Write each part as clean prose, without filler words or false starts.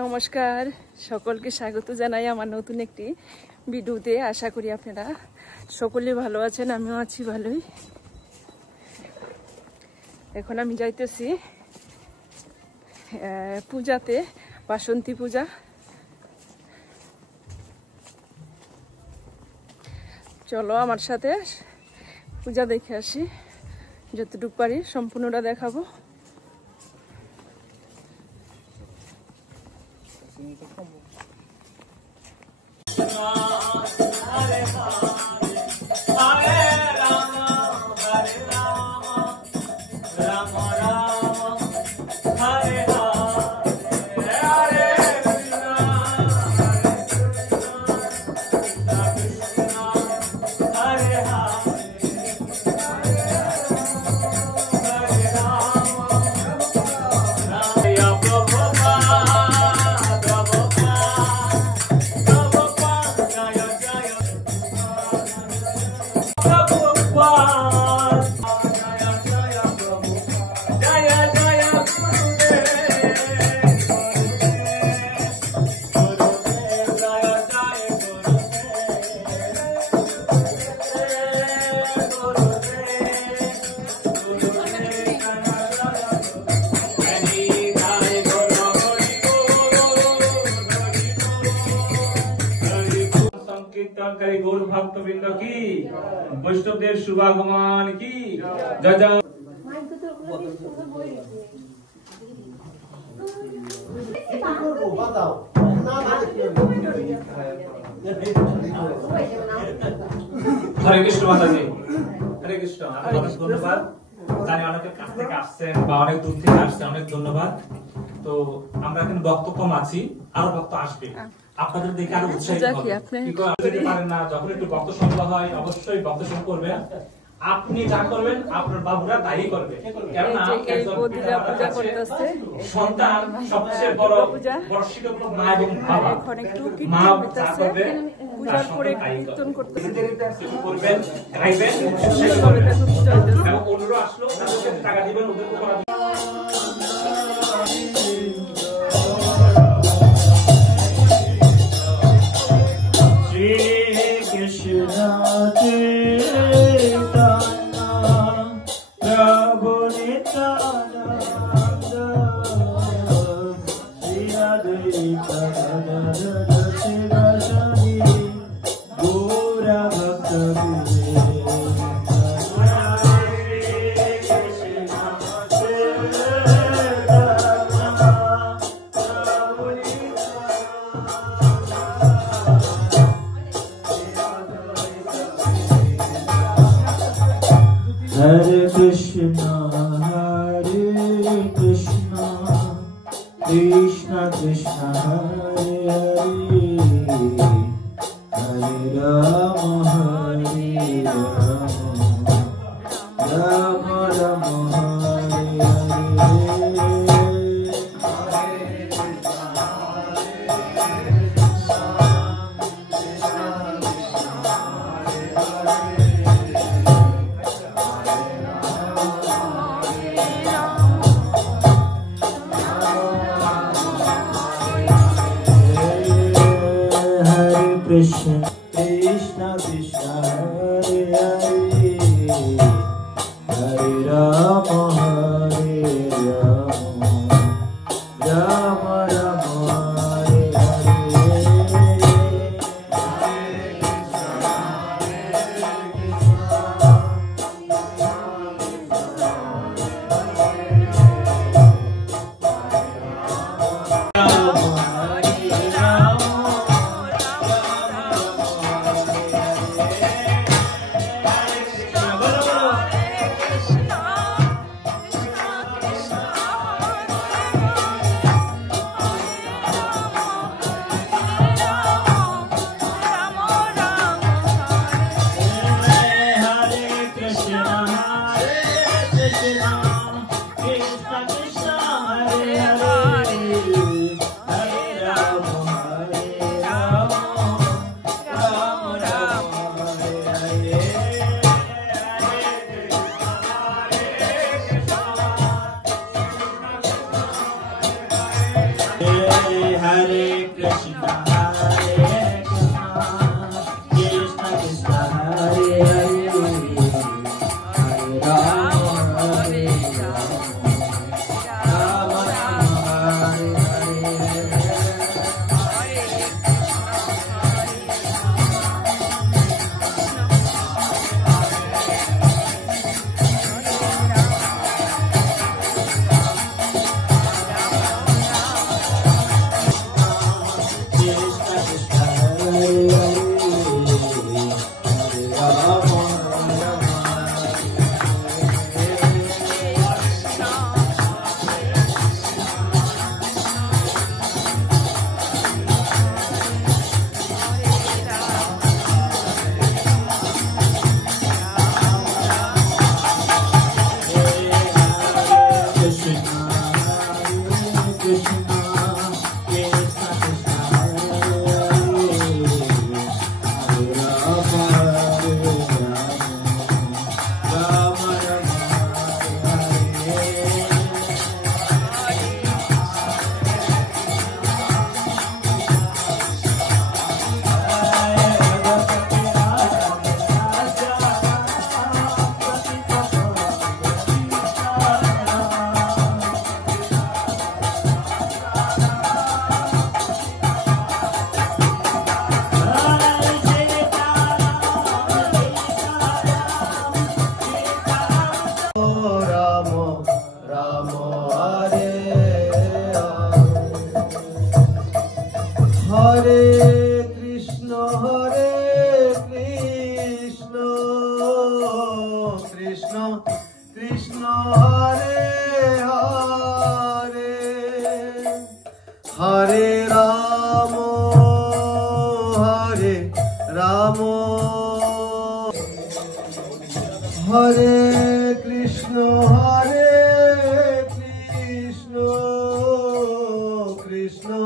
নমস্কার, সকলকে স্বাগত জানাই আমার নতুন একটি ভিডিওতে। আশা করি আপনারা সকলে ভালো আছেন, আমিও আছি ভালোই। এখন আমি যাইতেছি পূজাতে, বাসন্তী পূজা। চলো আমার সাথে পূজা দেখে আসি, যতটুকু পারি সম্পূর্ণটা দেখাবো। गौर भक्तवृंद की, वैष्णवदेव शुभागमन की जय जय। हरे कृष्ण माता जी, हरे कृष्ण। धन्यवाद, জানি অনেকের কাছ থেকে আসছেন বা অনেক দূর থেকে আসছেন, অনেক ধন্যবাদ। তো আমরা এখানে ভক্ত কম আছি, আরো ভক্ত আসবে, আপনাদের দেখে আরো উৎসাহিত হবে। কি করে আসতে পারেন না, যখন একটু ভক্ত সংখ্যা হয় অবশ্যই ভক্ত সংখ্যা করবেন। আপনি যা করবেন আপনার বাবুরা তাই করবে, কেননা সন্তান সবচেয়ে বড় শিক্ষক মা এবং বাবা। মা যা করবে পূজার পরে কীর্তন করবেন, গাইবেন, এবং অন্যরা আসলো তাদেরকে টাকা দিবেন, ওদের উপর Hare Krishna, Krishna Krishna Hare Hare, Hare Rama Rama Rama Hare Krishna Krishna Krishna Hare Hare, Hare Rama Rama Rama Hare Hare Krishna, Krishna Krishna, Hare Hare, Hare Rama, Hare Rama, Rama Rama, Hare Krishna, Hare Hare, Hare Rama, Hare Rama, Hare Krishna, Krishna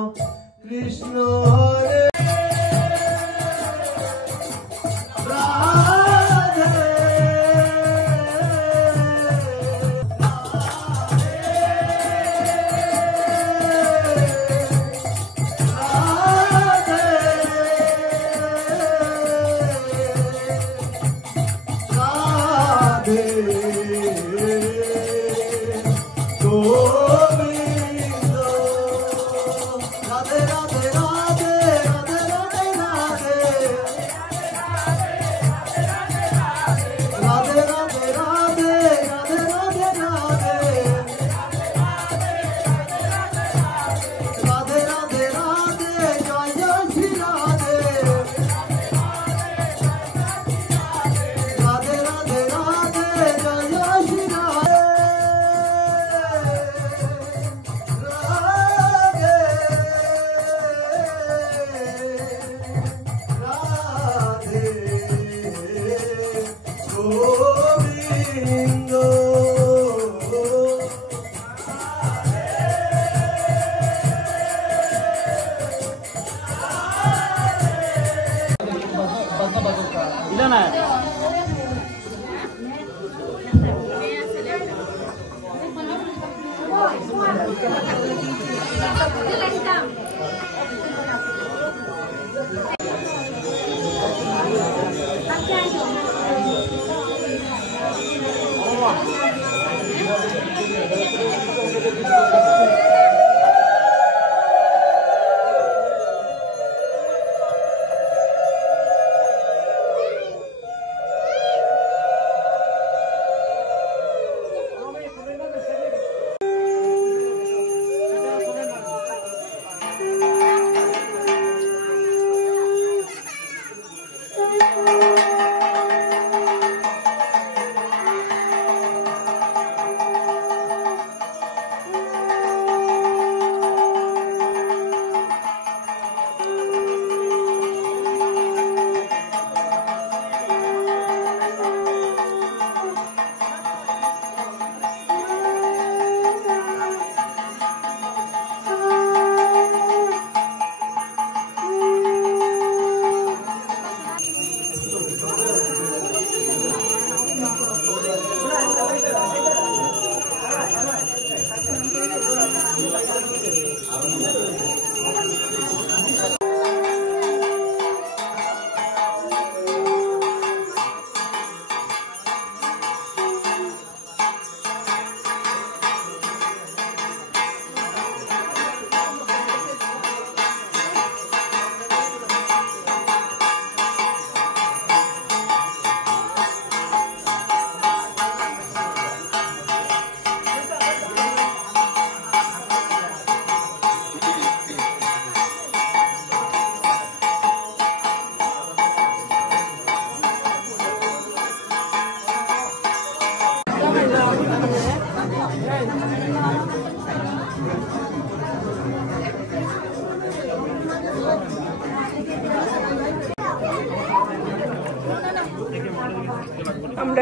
Krishna, Hare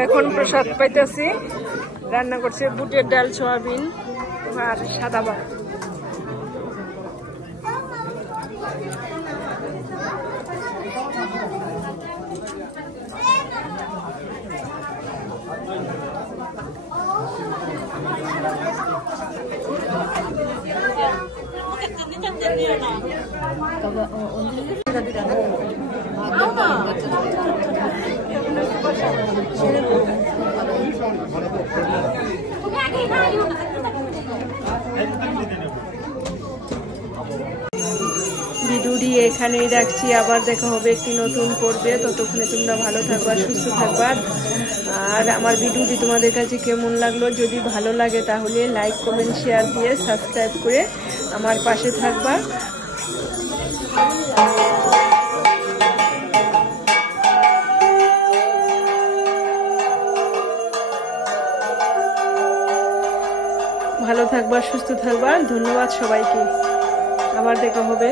এখন প্রসাদ পাইতেছি। রান্না করছে বুটের ডাল, সয়াবিন আর সাদা ভাত। ভিডিওটি এখানেই রাখছি, আবার দেখা হবে একটি নতুন পর্বে। ততক্ষণে তোমরা ভালো থাকবা, সুস্থ থাকবা। আর আমার ভিডিওটি তোমাদের কাছে কেমন লাগলো, যদি ভালো লাগে তাহলে লাইক, কমেন্ট, শেয়ার দিয়ে সাবস্ক্রাইব করে আমার পাশে থাকবা। ভালো থাকবা, সুস্থ থাকবা। ধন্যবাদ সবাইকে, আবার দেখা হবে।